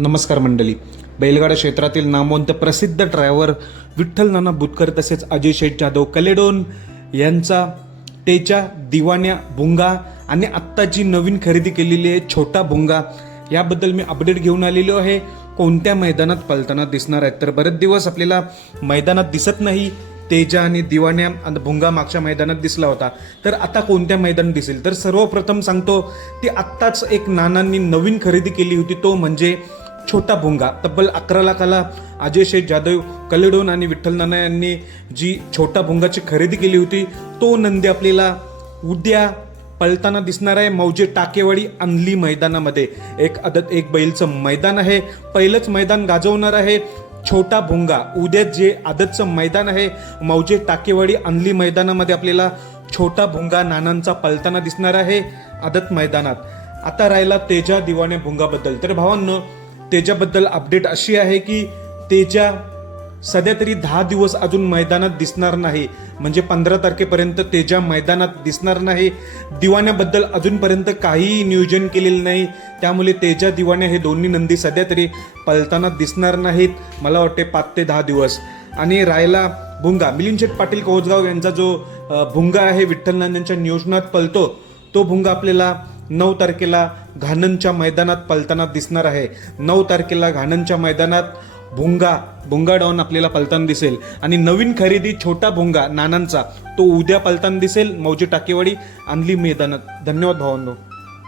नमस्कार मंडळी. बैलगाडा क्षेत्रातील नामवंत प्रसिद्ध ड्रायव्हर विठ्ठल नाना बुतकर तसेच अजय शेठ जाधव कलेडोन यांचा तेच्या दिवाण्या भुंगा आणि आत्ता जी नवीन खरेदी केलेली आहे छोटा भुंगा. याबद्दल मी अपडेट घेऊन आलेलो आहे. कोणत्या मैदानात पलताना दिसणार आहेत? तर बरेच दिवस आपल्याला मैदानात दिसत नाही. तेजा आणि दिवाण्या आणि भुंगा मागच्या मैदानात दिसला होता. तर आता कोणत्या मैदानात दिसेल? तर सर्वप्रथम सांगतो ती आत्ताच एक नानांनी नवीन खरेदी केली होती. तो म्हणजे छोटा भुंगा. तब्बल अकरा लाखाला अजय शेठ जाधव कलेडोन आणि विठ्ठल नाना यांनी जी छोटा भुंगाची खरेदी केली होती तो नंदी आपल्याला उद्या पळताना दिसणार आहे. मौजे टाकेवाडी अंधली मैदानामध्ये. एक आदत एक बैलचं मैदान आहे. पहिलंच मैदान गाजवणार आहे छोटा भुंगा. उद्या जे आदतचं मैदान आहे मौजे टाकेवाडी अंधली मैदानामध्ये आपल्याला छोटा भुंगा नानांचा पळताना दिसणार आहे आदत मैदानात. आता राहिला तेजा दिवाणे भुंगाबद्दल. तर भावांनो तेजाबद्दल अपडेट अशी आहे की तेजा सध्या तरी दहा दिवस अजून मैदानात दिसणार नाही. म्हणजे पंधरा तारखेपर्यंत तेजा मैदानात दिसणार नाही. दिवाण्याबद्दल अजूनपर्यंत काहीही नियोजन केलेलं नाही. त्यामुळे तेजा दिवाण्या हे दोन्ही नंदी सध्या तरी पलताना दिसणार नाहीत. मला वाटते पाच ते दहा दिवस. आणि रायला भुंगा. मिलिंदशेठ पाटील कोजगाव यांचा जो भुंगा आहे विठ्ठल नांद्यांच्या नियोजनात पलतो तो भुंगा आपल्याला नऊ तारखेला घाणनच्या मैदानात पलताना दिसणार आहे. नऊ तारखेला घाणनच्या मैदानात भुंगा भुंगा डाऊन आपल्याला पलताना दिसेल. आणि नवीन खरेदी छोटा भुंगा नानांचा तो उद्या पलताना दिसेल. मौजी टाकेवाडी आणली मैदानात. धन्यवाद भावांनो.